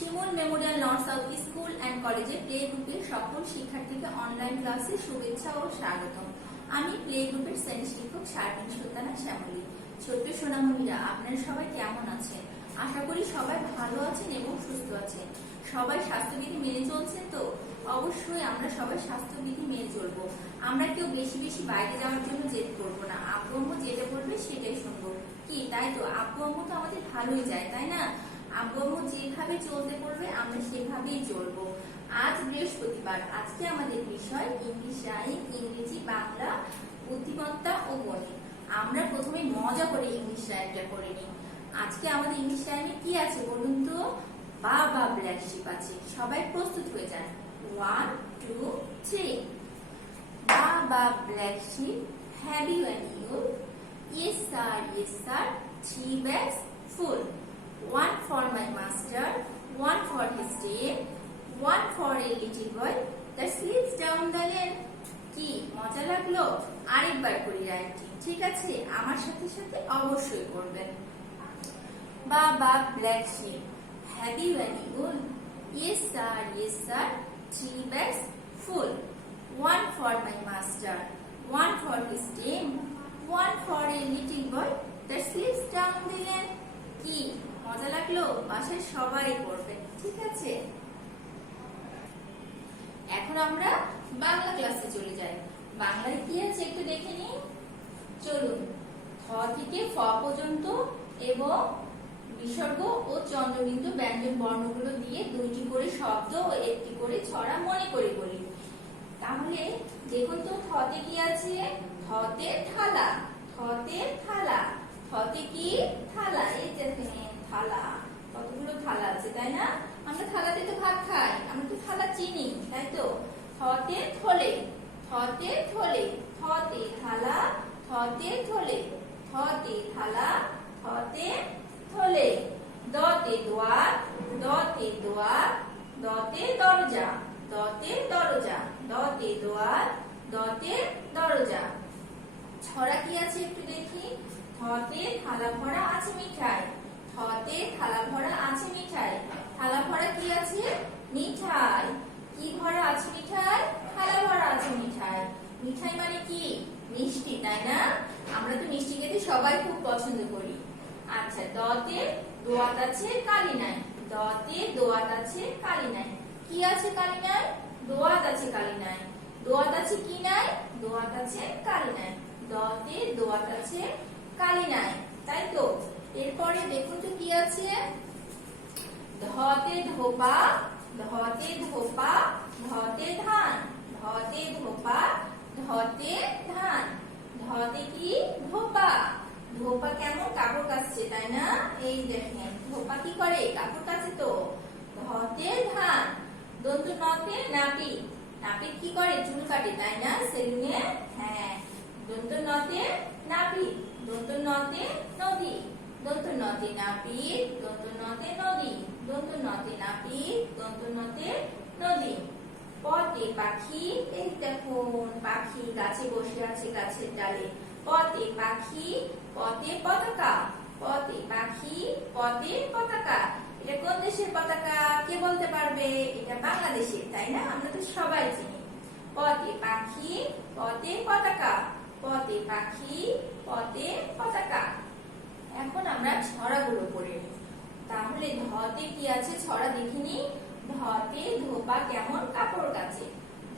Shimul Memorial north south school and কলেজে play গ্রুপের সকল শিক্ষার্থীকে অনলাইন ক্লাসে শুভেচ্ছা ও স্বাগতম। আমি প্লে গ্রুপের শ্রেণী শিক্ষক শারমিন সুলতানা শ্যামলী। ছোট্ট সোনামণিরা, আপনারা সবাই কেমন আছেন? আশা করি সবাই ভালো আছেন এবং সুস্থ আছেন। সবাই স্বাস্থ্যবিধি মেনে চলছেন তো? অবশ্যই আমরা সবাই স্বাস্থ্যবিধি মেনে চলবো। আমরা কেউ বেশি বেশি বাইরে যাওয়ার জন্য জেদ করবো না। আব্বু আম্মু যেটা বলবে সেটাই শুনবো। কি তাই তো? আব্বু আম্মু তো আমাদের ভালোই যায়, তাই না? আব্বু আম্মু যেভাবে চলতে বলবে আমরা সেভাবেই চলবো। আজ বৃহস্পতিবার, আজকে আমাদের বিষয় ইংলিশ রাইম, ইংরেজি, বাংলা, বুদ্ধিমত্তা ও গণিত। আমরা প্রথমে মজা করে ইংলিশ রাইমটা করে নিই। আজকে আমাদের ইংলিশ রাইমে কি আছে বলুন তো? বাবা ব্ল্যাক শিপ আছে। সবাই প্রস্তুত হয়ে যান। 1, 2, 3। Baba black sheep, have you any wool? Yes sir, yes sir, 3 bags full. One for my master, one for his dame, one for a little boy that sleeps down the lane. কি মজা লাগলো? আরেকবার করি রাইমটি, ঠিক আছে? আমার সাথে সাথে অবশ্যই করবেন। Baa baa black sheep, have you any wool? Yes sir, yes sir, 3 bags full. One for my master, one for his dame, one for a little boy that sleeps down the lane. কি মজা লাগলো? বাসায় সবাই করবে, ঠিক আছে? এখন আমরা বাংলা ক্লাসে চলে যাই। বাংলায় কি আছে একটু দেখে নিই। চলুন, খ থেকে ফ পর্যন্ত এবং বিসর্গ ও চন্দ্রবিন্দু ব্যঞ্জন বর্ণগুলো দিয়ে 2টি করে শব্দ ও 1টি করে ছড়া মনে করে বলি। তাহলে দেখুন তো, থতে কি আছে? থতে থালা, থতে থালা, থতে কি? থালা। এই দেখেন থালা, কতগুলো থালা আছে, তাই না? আমরা থালাতে তো ভাত খাই, আমরা তো থালা চিনি, তাই তো? থতে থলে, থতে থলে, থতে থালা, থতে থলে, থতে থালা, থতে থলে। দতে দোয়ার, দতে দোয়ার, দতে দরজা, দতে দরজা, দতে দোয়ার, দতে দরজা। ছড়া কি আছে একটু দেখি। থতে থালা ভরা আছে মিঠাই, থতে থালা ভরা আছে মিঠাই। থালা ভরা কি আছে? মিঠাই। কি ভরা আছে? মিঠাই। থালা ভরা আছে মিঠাই। মিঠাই মানে কি? মিষ্টি, তাই না? আমরা তো মিষ্টি খেতে সবাই খুব পছন্দ করি। আচ্ছা, দতে দোয়াত আছে কালি নাই, দতে দোয়াত আছে কালি নাই। কি আছে কালি নাই? দোয়াত আছে কালি নাই। দোয়াত আছে কি নাই? দোয়াত আছে কালি নাই। দতে দোয়াত আছে কালি নাই, তাই তো? এরপরে দেখুন তো কি আছে। ধতে ধোপা, ধতে ধোপা, ধতে ধান, ধতে ধোপা, ধতে ধান। ধতে কি? ধোপা। ধোপা কেমন? কাপড় কাচছে, তাই না? এই দেখেন ধোপা কি করে? কাপড় কাচে তো। ধতে ধান। দন্তু নতে নাপিত, নাপিত কি করে? চুল কাটে, তাই না? সেলুনে। হ্যাঁ, দন্ত নতে নাপিত, দন্ত নতে নদী, দন্ত নতে নাপিত, দন্ত নতে নদী, দন্ত নতে নাপিত, দন্ত নতে নদী। পথে পাখি, এই দেখুন পাখি গাছে বসে আছে, গাছের ডালে। পথে পাখি, পথে পতাকা, পথে পাখি, পথে পতাকা। এটা কোন দেশের পতাকা? কে বলতে পারবে? এটা বাংলাদেশের, তাই না? আমরা তো সবাই চিনি। পথে পাখি, পথে পতাকা, পথে পাখি, পথে পতাকা। এখন আমরা ছড়াগুলো পড়ে নিই। তাহলে ধতে কি আছে? ছড়া দেখিনি। ধতে ধোপা কেমন কাপড় কাচে,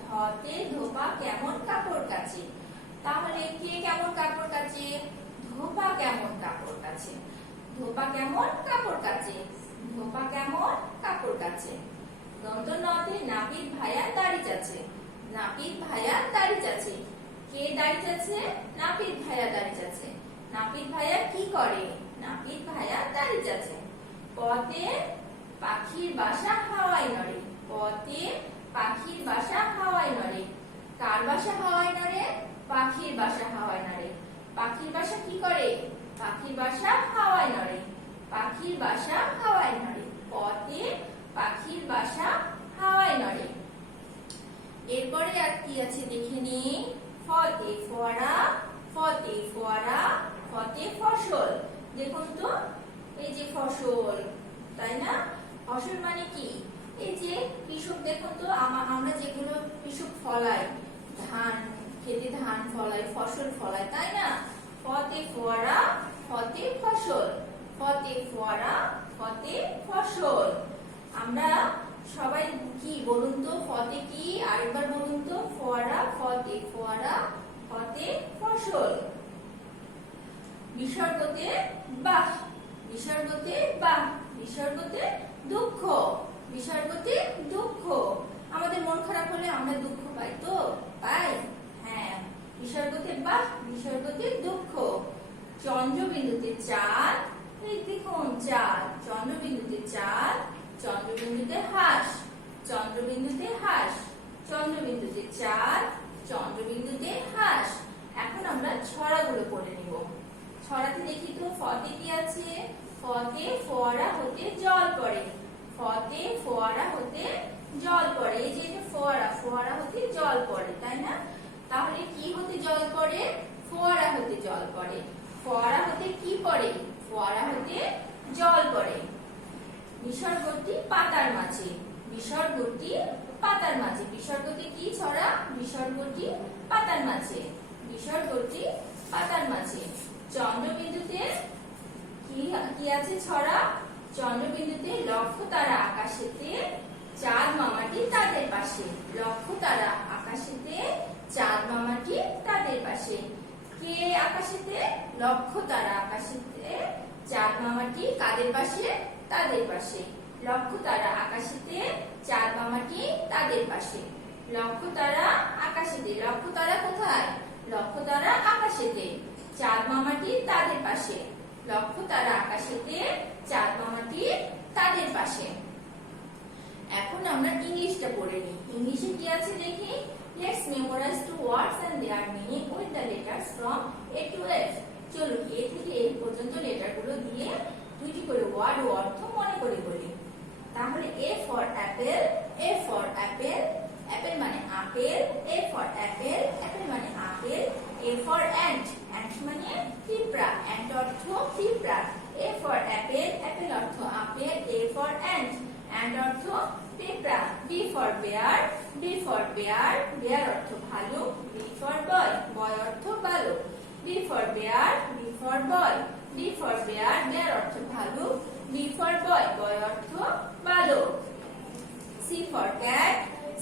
ধতে ধোপা কেমন কাপড় কাচে। তাহলে কে কেমন কাপড় কাচে? ধোপা কেমন কাপড় কাচে। ধোপা কেমন কাপড় কাচে, ধোপা কেমন কাপড় কাচে। দন্ত নতে নাপিত ভাইয়া দাড়ি চাচে, নাপিত ভাইয়া দাড়ি চাচে। কে দাড়ি চাচে? নাপিত ভাইয়া দাড়ি চাচে। নাপিত ভাইয়া কি করে? নাপিত ভাইয়া দাড়ি চাচে। পথে পাখির বাসা হাওয়ায় নড়ে, পথে পাখির বাসা হাওয়ায় নড়ে। কার বাসা হাওয়ায় নড়ে? পাখির বাসা হাওয়ায় নড়ে। পাখির বাসা কি করে? পাখির বাসা হাওয়ায় নড়ে, পাখির বাসা হাওয়ায় নড়ে। পথে পাখির বাসা হাওয়ায় নড়ে। এরপরে আর কি আছে দেখে নিই। ফতে ফোয়ারা, ফতে ফোয়ারা, ফতে ফসল। দেখুন তো, এই যে ফসল, তাই না? ফসল মানে কি? এই যে কৃষক, দেখুন তো আমরা যেগুলো কৃষক ফলাই, ধান খেতে ধান ফলাই, ফসল ফলাই, তাই না? ফতে ফোয়ারা, ফতে ফসল, ফতে ফোয়ারা, ফতে ফসল। আমরা সবাই কি বলুন তো, ফতে কি? আরেকবার বলুন তো, ফোয়ারা, ফতে ফোয়ারা, ফতে ফসল। বিসর্গতে বাহ, বিসর্গতে বাহ, বিসর্গতে দুঃখ, বিসর্গতে দুঃখ। আমাদের মন খারাপ হলে আমরা দুঃখ পাই তো, পাই? হ্যাঁ, বিসর্গতে বাহ, বিসর্গতে দুঃখ। চন্দ্রবিন্দুতে চাঁদ, এই দেখুন চাঁদ, চন্দ্রবিন্দুতে চাঁদ, চন্দ্রবিন্দুতে হাঁস, চন্দ্রবিন্দুতে হাঁস, চন্দ্রবিন্দুতে চাঁদ, চন্দ্রবিন্দুতে হাঁস। এখন আমরা ছড়াগুলো পড়ে নিব। ছড়াতে দেখি তো, ফতে কি আছে? ফতে ফোয়ারা হতে জল পড়ে, ফতে ফোয়ারা হতে জল পড়ে। এই যে ফোয়ারা, ফোয়ারা হতে জল পড়ে, তাই না? তাহলে কি হতে জল পড়ে? ফোয়ারা হতে জল পড়ে। ফোয়ারা হতে কি পড়ে? ফোয়ারা হতে জল পড়ে। বিসর্গটি পাতার মাঝে, বিসর্গটি পাতার মাঝে। বিসর্গটি কি ছড়া? বিসর্গটি পাতার মাঝে, বিসর্গটি পাতার মাঝে। চন্দ্রবিন্দুতে কি আছে ছড়া? চন্দ্রবিন্দুতে লক্ষ্য তারা আকাশেতে, চাঁদ মামাটি তাদের পাশে, লক্ষ্য তারা আকাশেতে, চাঁদ মামাটি তাদের পাশে। কে আকাশেতে? লক্ষ্য তারা আকাশেতে, চাঁদ মামাটি কাদের পাশে? তাদের পাশে। লক্ষ্য তারা আকাশেতে, চাঁদ মামাটি তাদের পাশে। লক্ষ্য তারা আকাশেতে, লক্ষ্য তারা কোথায়? লক্ষ্য তারা আকাশেতে, চাঁদ মামাটি তাদের পাশে। লক্ষ্য তারা আকাশেতে, চাঁদ মামাটি তাদের পাশে। এখন আমরা ইংলিশটা পড়ে নিই। ইংলিশে কি আছে দেখি। Let's memorize two words and their meaning with the letters from A to F. চলো A থেকে F পর্যন্ত লেটারগুলো দিয়ে দুইটি করে ওয়ার্ড ও অর্থ মনে করে বলি। তাহলে A for apple, A for apple, apple মানে apple, A for apple, apple মানে apple. A for ant, ant মানে পিঁপড়া, ant অর্থ পিঁপড়া। A for apple, apple অর্থ apple, A for ant, ant অর্থ পিঁপড়া। B for bear, B for bear, bear অর্থ ভালুক। B for boy, boy অর্থ বালক। B for bear, B for boy, B for bear, bear অর্থ ভালুক। B for boy, boy অর্থ বালক। C for cat,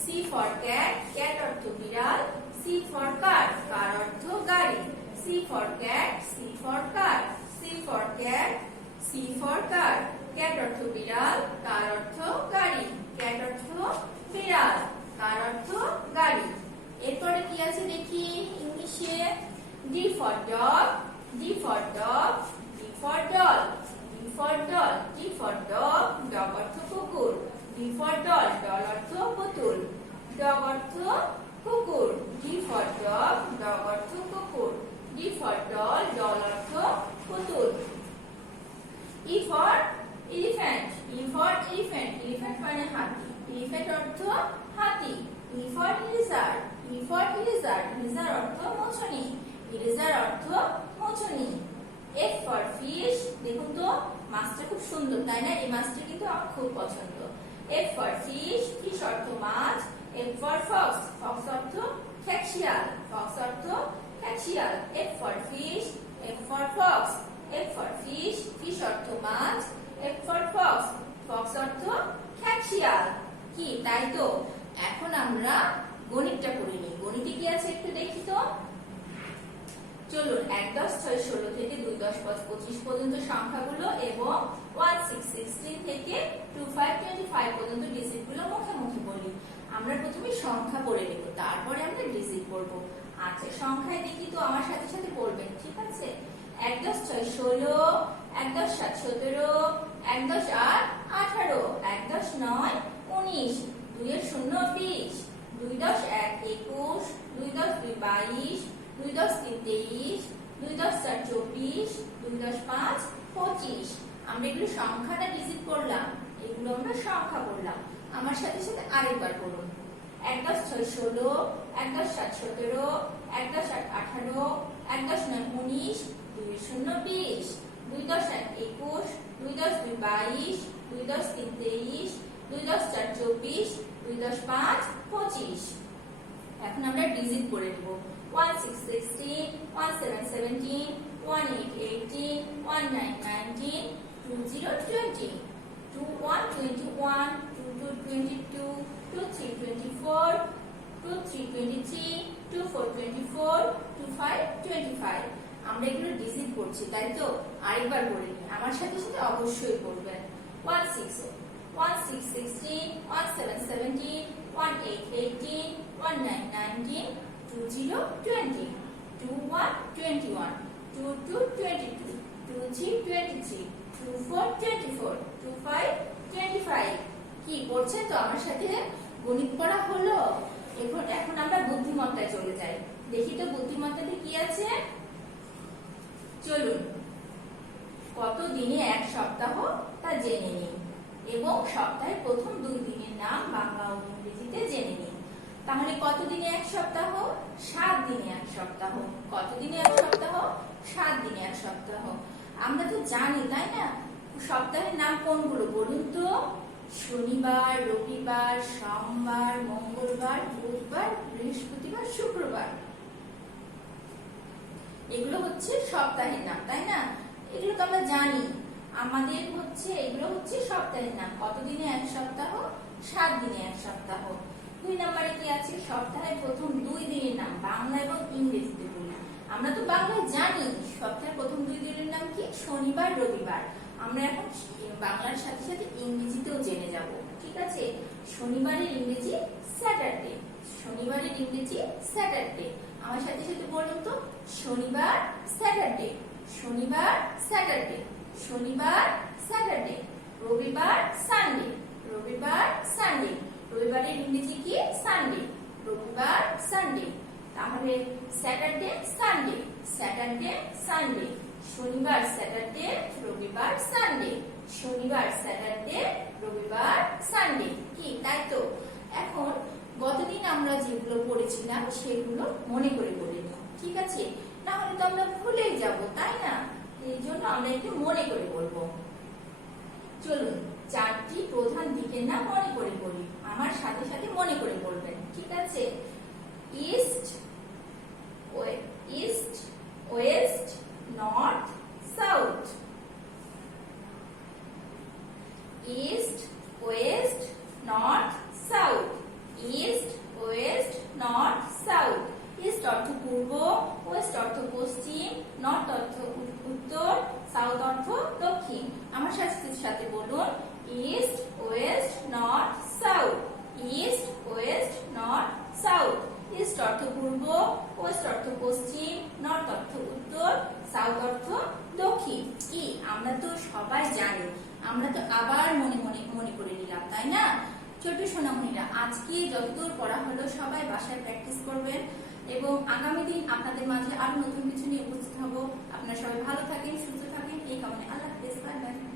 C for cat, cat অর্থ বিড়াল। C for car, car অর্থ গাড়ি। C for cat, C for car, C for cat, C for car, cat অর্থ বিড়াল, car অর্থ গাড়ি। cat অর্থ বিড়াল, car অর্থ গাড়ি। এরপরে কি আছে দেখি ইংলিশে। D for dog, D for dog, D for doll, D for doll, D for dog, dog অর্থ কুকুর। D for doll, doll অর্থ পুতুল, dog অর্থ কুকুর। D for dog, dog অর্থ কুকুর। D for doll, doll অর্থ পুতুল। E for elephant, E for elephant, elephant মানে হাতি, elephant অর্থ হাতি। E for lizard, E for lizard, lizard অর্থ মোচনি, eraser অর্থ মোচনি। F for fish, দেখুন তো মাছটা খুব সুন্দর, তাই না? এই মাছটা কিন্তু আমার খুব পছন্দ। F for fish, fish অর্থ মাছ। F for fox, fox অর্থ খেকশিয়াল, fox অর্থ খেকশিয়াল। F for fish, F for fox, F for fish, fish অর্থ মাছ। F for fox, fox অর্থ খেকশিয়াল। কি তাই তো? এখন আমরা গণিতটা করে নিই। গণিতে কি আছে একটু দেখি তো। চলুন 1 10 6 16 থেকে 2 10 5 25 পর্যন্ত সংখ্যাগুলো এবং 1 6 16 থেকে 2 5 25 পর্যন্ত ডিজিটগুলো মুখে মুখে বলি। আমরা প্রথমে সংখ্যা পড়ে নেব, তারপরে আমরা ডিজিট পড়ব। আচ্ছা, সংখ্যায় দেখি তো, আমার সাথে সাথে পড়বেন, ঠিক আছে? 1 10 6 16, 1 10 7 17, 1 10 8 18, 1 10 9 19, 2 এর 0 20, 2 10 1 21, 2 10 2 22, 2 10 3 23, 2 10 4 24, 2 10 5 25। আমরা এগুলো সংখ্যা না ডিজিট করলাম, এগুলো আমরা সংখ্যা করলাম। আমার সাথে সাথে আরেকবার বলুন। 1 10 6 16, 1 10 7 17, 1 10 8 18, 1 10 9 19, 2 0 20, 2 10 1 21, 2 10 2 22, 2 10 3 23, 2 10 4 24, 2 10 5 25। এখন আমরা ডিজিট করে নেব। 1 6 16, 1 7 17, 1 8 18, 1 9 19, 2 0 20, 2 1 21, 2 2 22, 2 3 24, 2 3 23, 2 4 24, 2 5 25। আমরা এগুলো ডিজিট করছি, তাই তো? আরেকবার করে নিই, আমার সাথে সাথে অবশ্যই করবেন। 1 6 1 6 16, 1 7 17, 1 8 18, 1 9 19, 2 0 20, 2 1 21, 2 2 22, 2 3 23, 2 4 24, 2 5 25। কি করছেন তো আমার সাথে? গণিত পড়া হলো। এখন আমরা বুদ্ধিমত্তায় চলে যাই। দেখি তো বুদ্ধিমত্তাতে কি আছে। চলুন, কত দিনে এক সপ্তাহ তা জেনে নিই এবং সপ্তাহের প্রথম 2 দিনের নাম বাংলা ও ইংরেজিতে জেনে নিই। তাহলে কত দিনে এক সপ্তাহ? 7 দিনে এক সপ্তাহ। কত দিনে এক সপ্তাহ? 7 দিনে এক সপ্তাহ। আমরা তো জানি, তাই না, সপ্তাহের নাম কোনগুলো বলুন তো? শনিবার, রবিবার, সোমবার, মঙ্গলবার, বুধবার, বৃহস্পতিবার, শুক্রবার। এগুলো হচ্ছে সপ্তাহের নাম, তাই না? এগুলো তো আমরা জানি। আমাদের এগুলো হচ্ছে সপ্তাহের নাম। কত দিনে এক সপ্তাহ? 7 দিনে এক সপ্তাহ। 2 নম্বরে কি আছে? সপ্তাহের প্রথম 2 দিনের নাম বাংলা এবং ইংরেজিতে বলি। আমরা তো বাংলায় জানি সপ্তাহের প্রথম 2 দিনের নাম কি? শনিবার, রবিবার। আমরা এখন বাংলার সাথে সাথে ইংরেজিতেও জেনে যাব, ঠিক আছে? শনিবারের ইংরেজি স্যাটারডে। শনিবারের ইংরেজি স্যাটারডে। আমার সাথে সাথে বলুন তো, শনিবার, স্যাটারডে, শনিবার, স্যাটারডে, শনিবার, স্যাটারডে। রবিবার, সানডে, রবিবার, সানডে। রবিবারের ইংরেজি কি? সানডে, রবিবার, সানডে। তাহলে স্যাটারডে, সানডে, স্যাটারডে, সানডে। শনিবার, স্যাটারডে, রবিবার, সানডে, শনিবার, স্যাটারডে, রবিবার, সানডে। কি, তাই তো? এখন গতদিন আমরা যেগুলো পড়েছিলাম সেগুলো মনে করে বলে নিই, ঠিক আছে? না হলে তো আমরা ভুলেই যাব, তাই না? এই জন্য আমরা একটু মনে করে বলবো। চলুন, 4টি প্রধান দিকের নাম মনে করে বলি। আমার সাথে সাথে মনে করে বলবেন, ঠিক আছে? East, east, West, north, south. East, West, north, south. East, West, north, south. East অর্থ পূর্ব, ওয়েস্ট অর্থ পশ্চিম, নর্থ অর্থ উত্তর, সাউথ অর্থ দক্ষিণ। আমার সাথে সাথে বলুন, east, West, north, south. East, West, north, south. East অর্থ পূর্ব, ওয়েস্ট অর্থ পশ্চিম, নর্থ অর্থ উত্তর, সাউথ অর্থ দক্ষিণ। কি, আমরা তো সবাই জানি। আমরা তো আবার মনে করে নিলাম, তাই না? ছোট সোনামণিরা, আজকে যতদূর পড়া হলো সবাই বাসায় প্র্যাকটিস করবেন এবং আগামী দিন আপনাদের মাঝে আরো নতুন কিছু নিয়ে উপস্থিত হব। আপনারা সবাই ভালো থাকেন, সুস্থ থাকেন, এই কামনে। আল্লাহ হাফেজ। Bye bye.